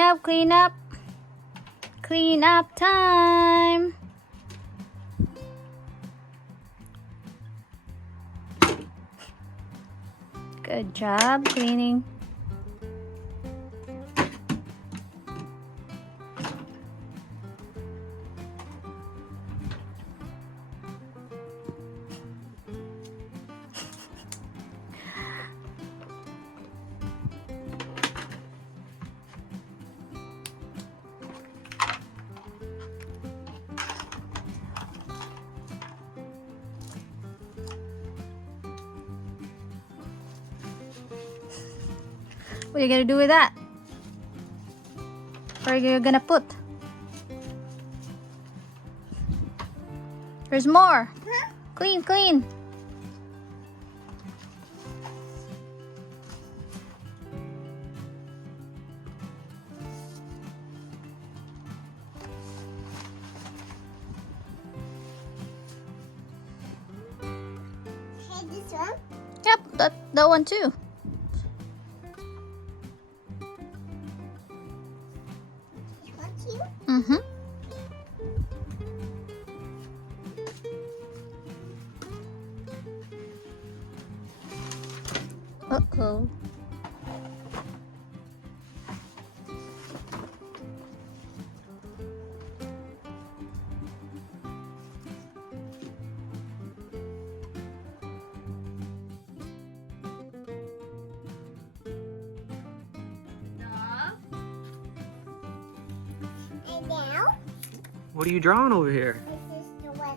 Clean up, clean up. Clean up time. Good job cleaning. What are you gonna do with that? Where are you gonna put? There's more. Clean, clean. Okay, this one. Yep, that one too. This one too. Mm-hmm. Uh-oh. And now, What are you drawing over here? this is the one.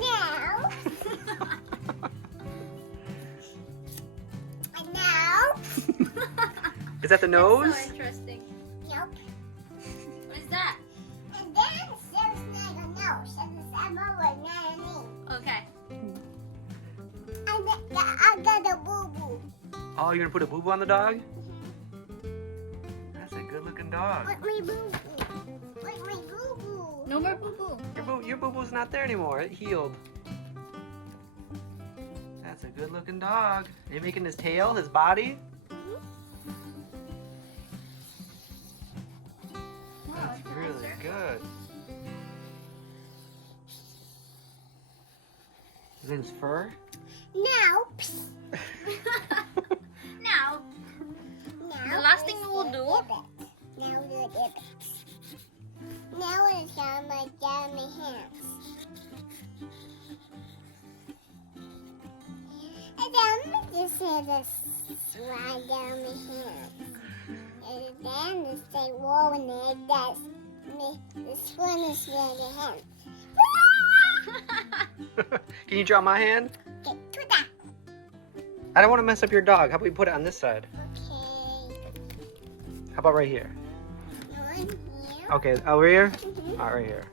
Now. And now. Is that the nose? So interesting. Nope. What is that? And then there's not a nose, and the symbol was not a name. Okay. And then I got a boo-boo. Oh, you're gonna put a boo-boo on the dog? That's a good-looking dog. What my boo-boo? What my boo-boo? No more poo-poo. Your boo-boo's not there anymore. It healed. That's a good-looking dog. Are you making his tail, his body? That's really good. Is it his fur? Now. Now, Now. the last thing it's we'll the do. ribbit. Now the ribbit. Now it's on my down my hands. And then I just have to slide down my hands. And then it's like rolling it. That's me. This one is really hand. Can you draw my hand? Get to that. I don't want to mess up your dog. How about we put it on this side? Okay. How about right here? One here. Okay, over here? Mhm. All right, right here.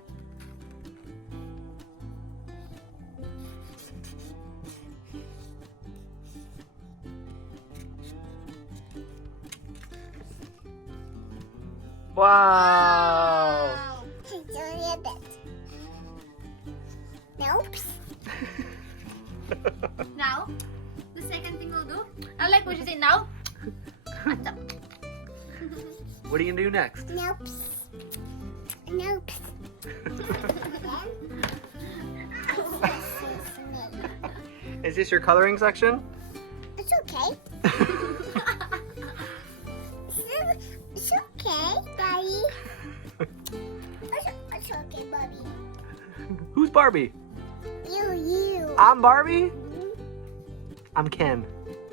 Wow! It's a ribbit. Nope. Now, the second thing we'll do. I like what you say now. What are you gonna do next? Nope. Nope. Is this your coloring section? It's okay. It's okay, Daddy. It's okay, Bobby. Who's Barbie? You. I'm Barbie? I'm Ken.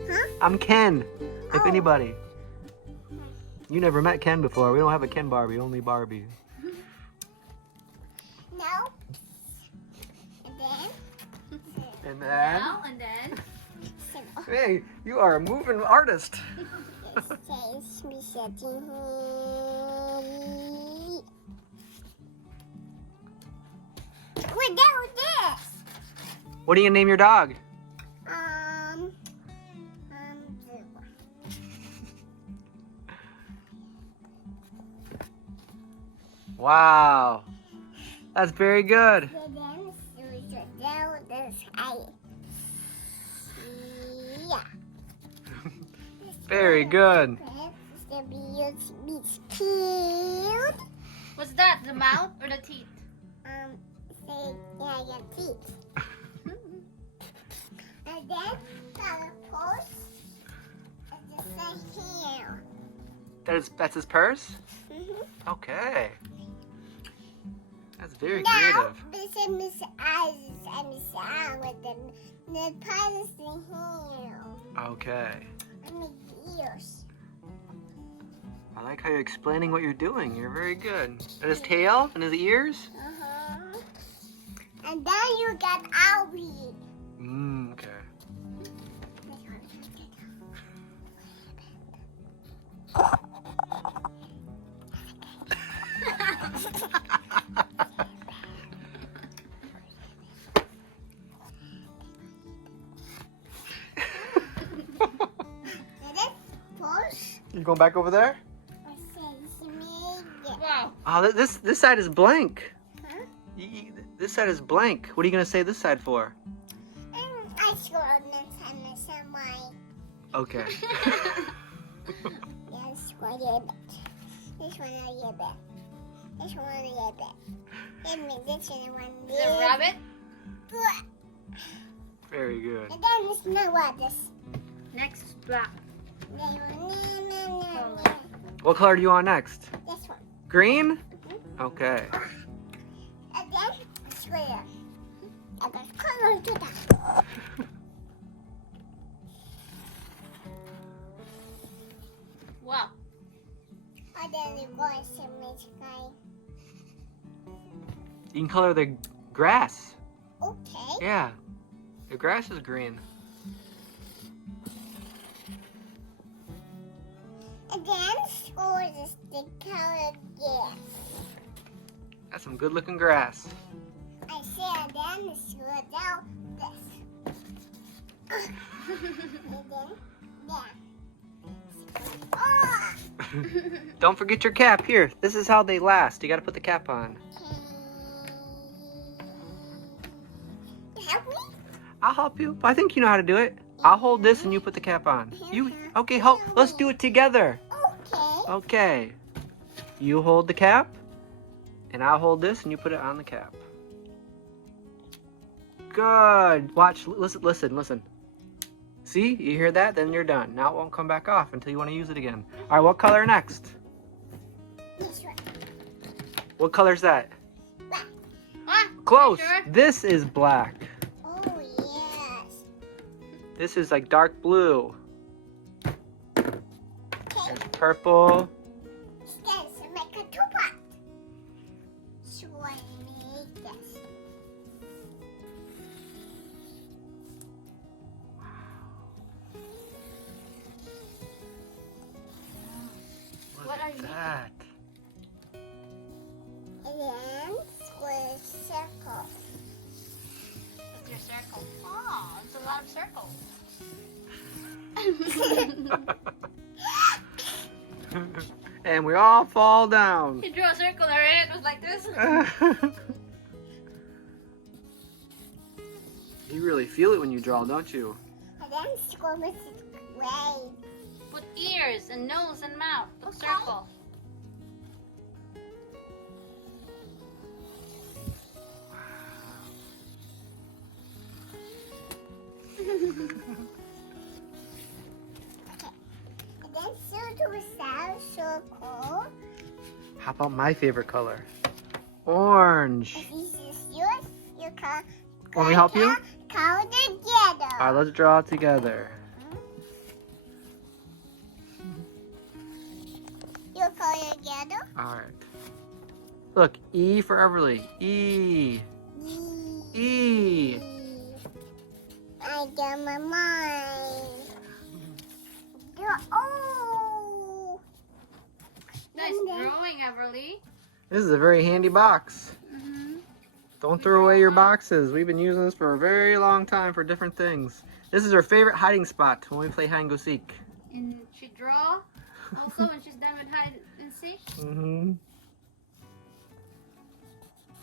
Huh? I'm Ken, if Oh. anybody. You never met Ken before. We don't have a Ken Barbie, only Barbie. No. And then. And then, Now and then. hey, you are a moving artist. Says me setting here. We're done with this. What are you gonna name your dog? Wow, that's very good. Yeah. Very good. The beach cute. What's that? The mouth or the teeth? Say, yeah, your teeth. And then got a purse. And just a hair. That's his purse? Okay. That's very creative. Now, Miss Eyes and Miss Eye with the palace in hair. Okay. And the ears. I like how you're explaining what you're doing. You're very good. And his tail and his ears? And then you got Albie. Okay. You going back over there? Wow. Oh, this side is blank. Huh? This side is blank. What are you gonna say this side for? I scored next time my. Okay. Yeah, scored a bit. This one a little bit. This one a little bit. And this one The rabbit? Very good. And then it's no others. Next is black. What color do you want next? This one. Green? Okay. And then square. And then color to that. Wow. And then you go to make sky. You can color the grass. Okay. Yeah. The grass is green. And then score is the color yes. That's some good looking grass. I said then the score down this. And then that. Oh! Don't forget your cap. Here, this is how they last. You gotta put the cap on. Help me? I'll help you. I think you know how to do it. I'll hold this and you put the cap on. You okay? Let's do it together. Okay. Okay. You hold the cap, and I'll hold this, and you put it on the cap. Good. Watch. Listen. See? You hear that? Then you're done. Now it won't come back off until you want to use it again. All right. What color next? This one. What color's that? Black. Ah, Close. sure? This is black. Oh yes. This is like dark blue. Okay. There's purple. Then so make a two-part. So I make this. What are you making? That. And then square circle. What's your circle? Oh, it's a lot of circles. And we all fall down. You drew a circle and it was like this. You really feel it when you draw, don't you? And then square with gray. Put ears and nose and mouth. Put Okay. circle. And then circle. How about my favorite color? Orange. If this is yours, you can. Want me to help you? Color together. All right, let's draw it together. You color together. All right. Look, E for Everly. E. E. I got my mind. Oh. Nice And then- drawing, Everly. This is a very handy box. Don't throw away your boxes. We've been using this for a very long time for different things. This is our favorite hiding spot when we play hide and go seek. And she draw also when she's done with hide and seek. Mm-hmm.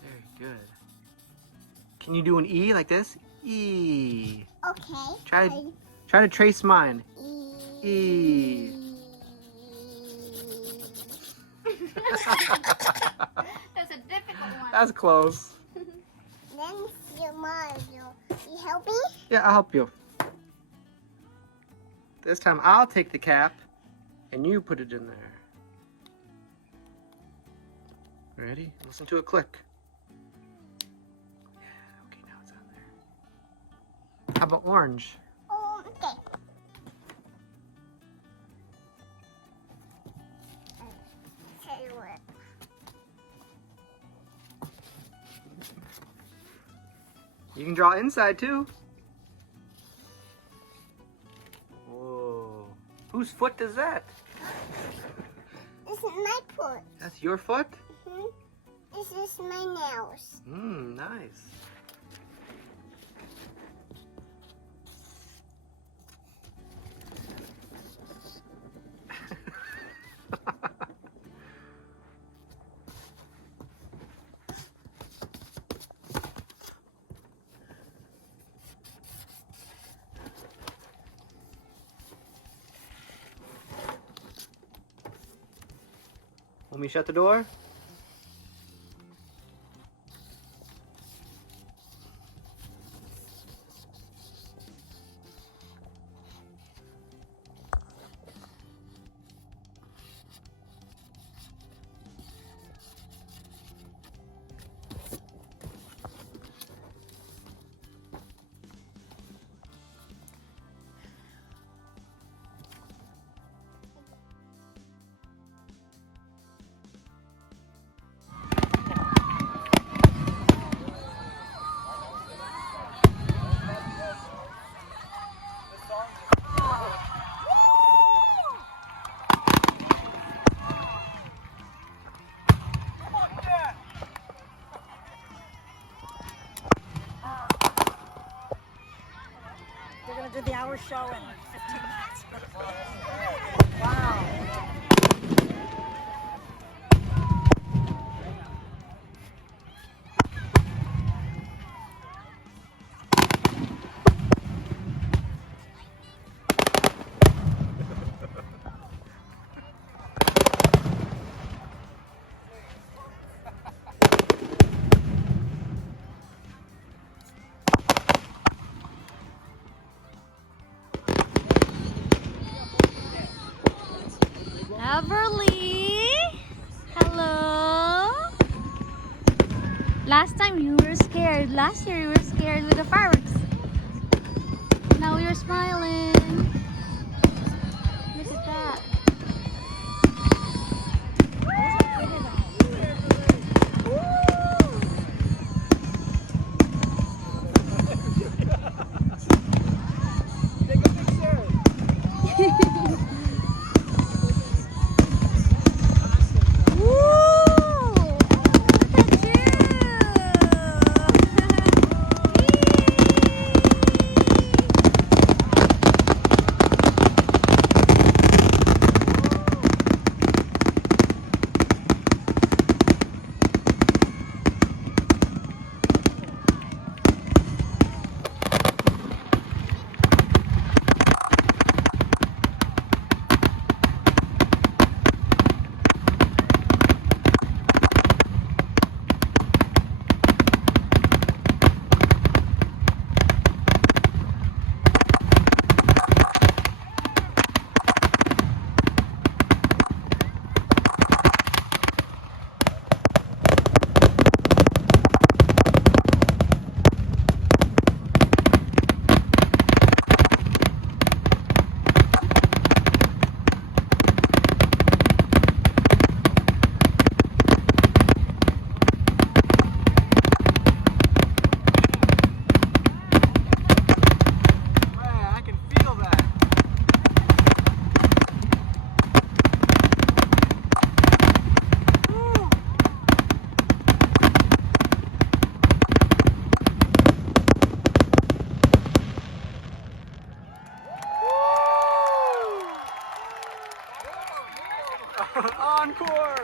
Very good. Can you do an E like this? E. Okay. Try to trace mine. E. E. That's a difficult one. That's close. Then your mom, you help me? Yeah, I'll help you. This time I'll take the cap and you put it in there. Ready? Listen to it click. Yeah, okay, now it's on there. How about orange? Okay. Tell you what. You can draw inside too. Whoa. Whose foot is that? This is my foot. That's your foot? This is my nails. Nice. Want me to shut the door? They're going to do the hour show in 15 minutes. Wow. Everly, hello. Last time you were scared. Last year you were scared with the fireworks. Now you're smiling. Look at that. Encore!